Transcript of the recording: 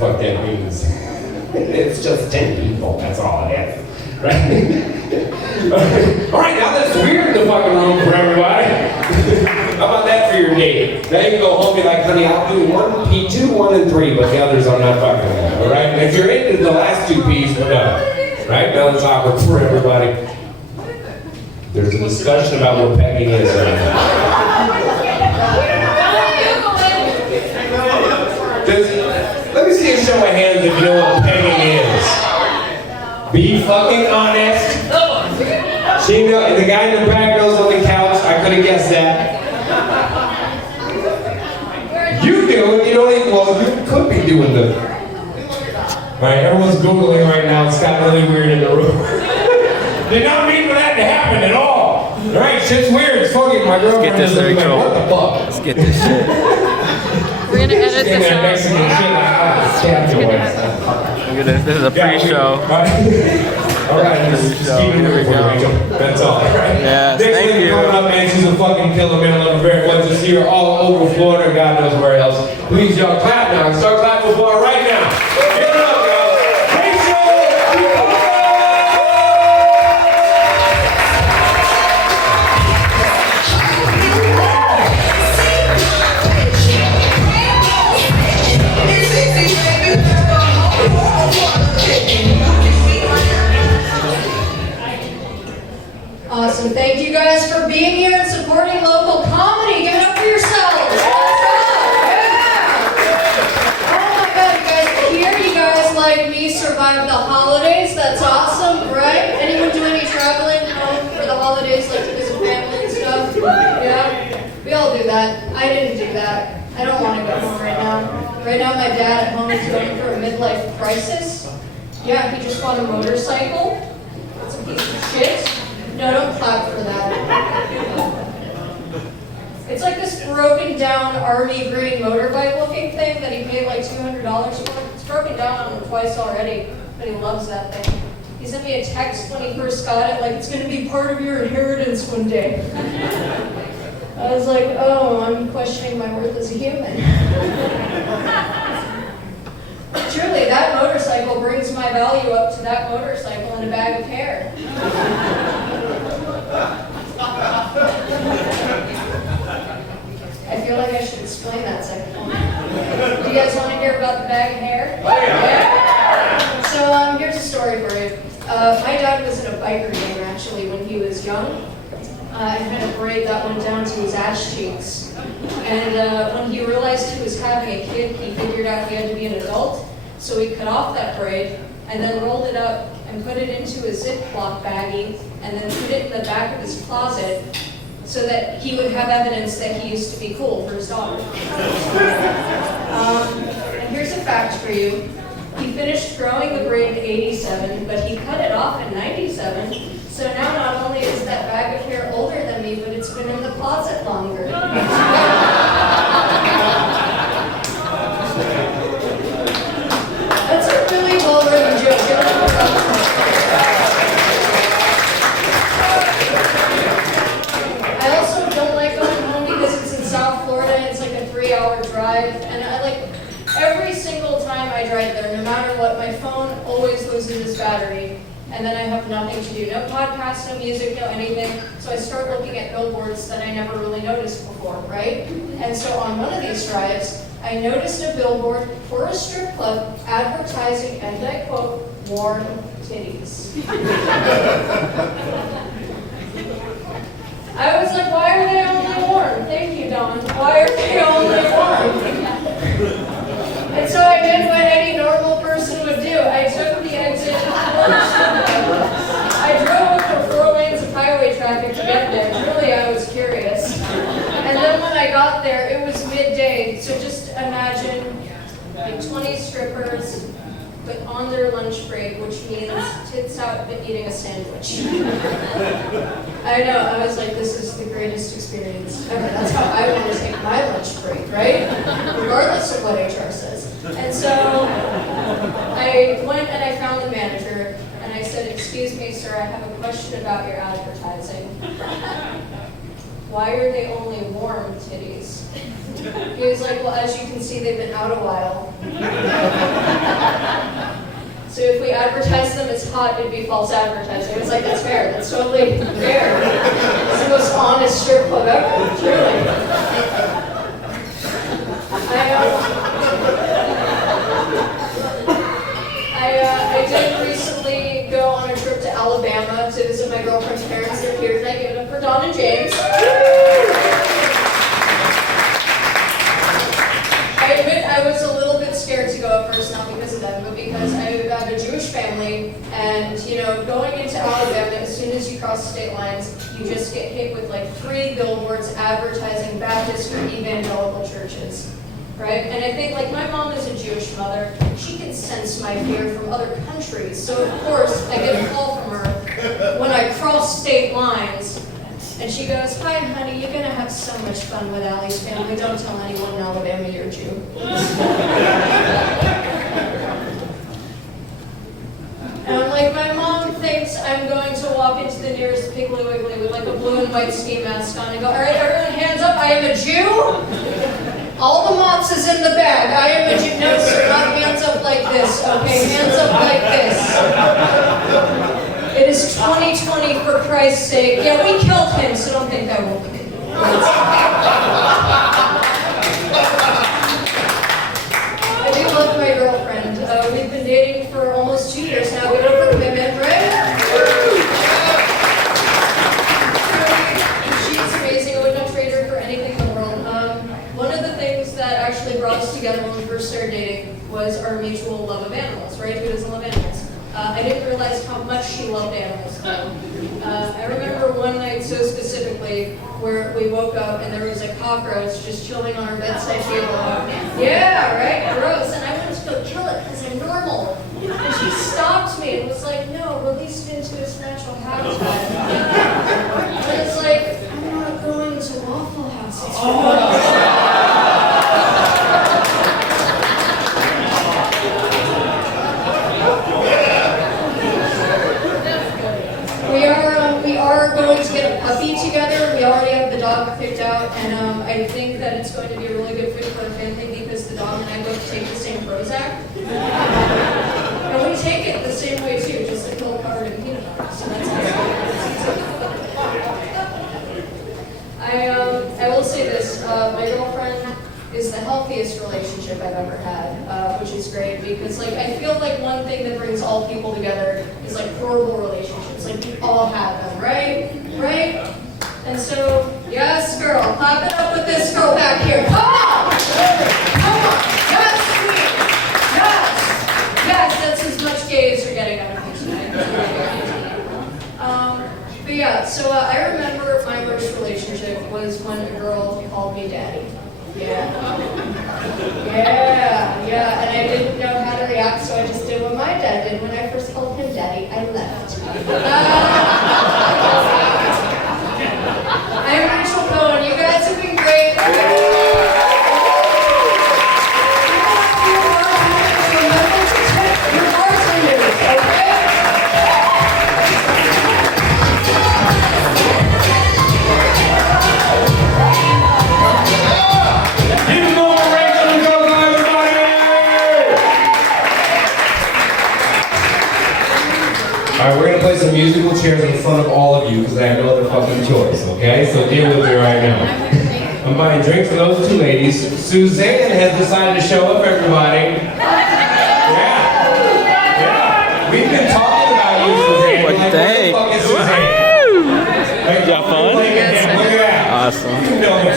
fuck that means. It's just 10 people, that's all it is. Right? Alright, now that's weird in the fucking room for everybody. How about that for your date? Now you can go home and be like, honey, I'll do 1 P, 2, 1, and 3, but the others I'm not fucking with. Alright? And if you're into the last 2 P's, we're done. Right? Now it's awkward for everybody. There's a discussion about what pegging is right now. Let me see a show of hands if you know what pegging is. Be fucking honest. She know, the guy in the back knows on the couch. I could have guessed that. You do, and you don't even, well, you could be doing the... Alright, everyone's Googling right now. It's got really weird in the room. Did not mean for that to happen at all. Alright, shit's weird. It's fucking my girlfriend. Let's get this, Rachel. What the fuck? Let's get this shit. We're gonna edit this out. This is a pre-show. Alright, Here we go. That's all. Yes, Next thank thing you. coming up, man, she's a fucking killer, man. I love her very much. Just here all over Florida, God knows where else. Please, y'all, clap now. Start clapping for her right now. Give it up, y'all. Awesome. Thank you guys for being here and supporting local comedy. Give it up for yourselves. Yeah. Oh my God, you guys here? You guys like me survived the holidays? That's awesome, right? Anyone do any traveling home for the holidays, like to visit family and stuff? Yeah? We all do that. I didn't do that. I don't want to go home right now. Right now my dad at home is going through a midlife crisis. Yeah, he just bought a motorcycle. It's a piece of shit. No, don't clap for that. It's like this broken down army green motorbike looking thing that he paid like $200 for. It's broken down on him twice already, but he loves that thing. He sent me a text when he first got it, like it's going to be part of your inheritance one day. I was like, oh, I'm questioning my worth as a human. Truly, that motorcycle brings my value up to that motorcycle and a bag of hair. I feel like I should explain that second one. Do you guys want to hear about the bag of hair? Yeah. So here's a story for you. My dad was in a biker gang actually when he was young. I had a braid that went down to his ass cheeks. And when he realized he was having a kid, he figured out he had to be an adult. So he cut off that braid and then rolled it up and put it into a Ziploc baggie and then put it in the back of his closet so that he would have evidence that he used to be cool for his daughter. And here's a fact for you. He finished growing the braid in 87, but he cut it off in 97. So now not only is that bag of hair older than me, but it's been in the closet longer. That's a really well-written joke. I also don't like going home because it's in South Florida and it's like a 3-hour drive. And I like, every single time I drive there, no matter what, my phone always loses its battery. And then I have nothing to do. No podcast, no music, no anything. So I start looking at billboards that I never really noticed before, right? And so on one of these drives, I noticed a billboard for a strip club advertising, and I quote, "warm titties." I was like, why are they only warm? Thank you, Don. Why are they only warm? And so I did what any normal person would do. I took the exit first. I drove over 4 lanes of highway traffic to get there. Really, I was curious. And then when I got there, it was midday. So just imagine like 20 strippers, but on their lunch break, which means tits out but eating a sandwich. I know, I was like, this is the greatest experience ever. That's how I want to take my lunch break, right? Regardless of what HR says. And so I went and I found the manager and I said, excuse me, sir, I have a question about your advertising. Why are they only warm titties? He was like, well, as you can see, they've been out a while. was hot, it'd be false advertising. It was like, that's fair. That's totally fair. It's the most honest strip club ever. Truly. I did recently go on a trip to Alabama to visit my girlfriend's parents. They're here tonight. Give it up for Don and James. I admit I was a little bit scared to go at first, not because of them, but because I have a Jewish family, and going into Alabama, as soon as you cross the state lines, you just get hit with like 3 billboards advertising Baptist or evangelical churches. Right? And I think, like, my mom is a Jewish mother. She can sense my fear from other countries. So, of course, I get a call from her when I cross state lines. And she goes, "Hi, honey, you're going to have so much fun with Allie's family. Don't tell anyone in Alabama you're a Jew." And I'm like, my mom thinks I'm going to walk into the nearest Piggly Wiggly with, like, a blue and white ski mask on and go, "All right, everyone, hands up. I am a Jew. All the matzah's in the bag. I am a Jew." No, sir, not hands up like this, okay? Hands up like this. It is 2020, for Christ's sake. Yeah, we killed him, so don't think I won't. I do love my girlfriend. We've been dating for almost 2 years now. Give it up for commitment, right? She's amazing. I would not trade her for anything in the world. One of the things that actually brought us together when we first started dating was our mutual love of animals, right? Who doesn't love animals? I didn't realize how much she loved animals. I remember one night so specifically where we woke up and there was a cockroach just chilling on our bedside table. Yeah, right? Gross. And I wanted to go kill it because I'm normal. And she stopped me and was like, "No, release it into its natural habitat." And it's like, I'm not going to Waffle House. It's We are going to get a puppy together. We already have the dog picked out, and I think that it's going to be a really good fit for our family because the dog and I both take the same Prozac. And we take it the same way too, just a pill covered in peanut butter. So that's awesome. I will say this, my girlfriend is the healthiest relationship I've ever had, which is great because, like, I feel like one thing that brings all people together is, like, horrible relationships. Like, we all have them, right? Right? And so, yes, girl, pop it up with this girl back here. Come on! Come on! Yes, sweet! Yes! Yes, that's as much gay as you're getting out of me tonight. But yeah, so I remember my first relationship was when a girl called me daddy. Yeah, and I didn't know how to react, so I just did what my dad did when I first called him daddy. I left. I'm Rachel Cohen. You guys have been great. Remember to tip your bartenders, okay? Alright, we're gonna play some musical chairs in front of all of you because I have no other fucking choice, okay? So deal with me right now. I'm buying drinks for those 2 ladies. Suzanne has decided to show up, everybody. Yeah. We've been talking about you, Suzanne. What the heck? Suzanne? Y'all fun? Look at that. Awesome. You know what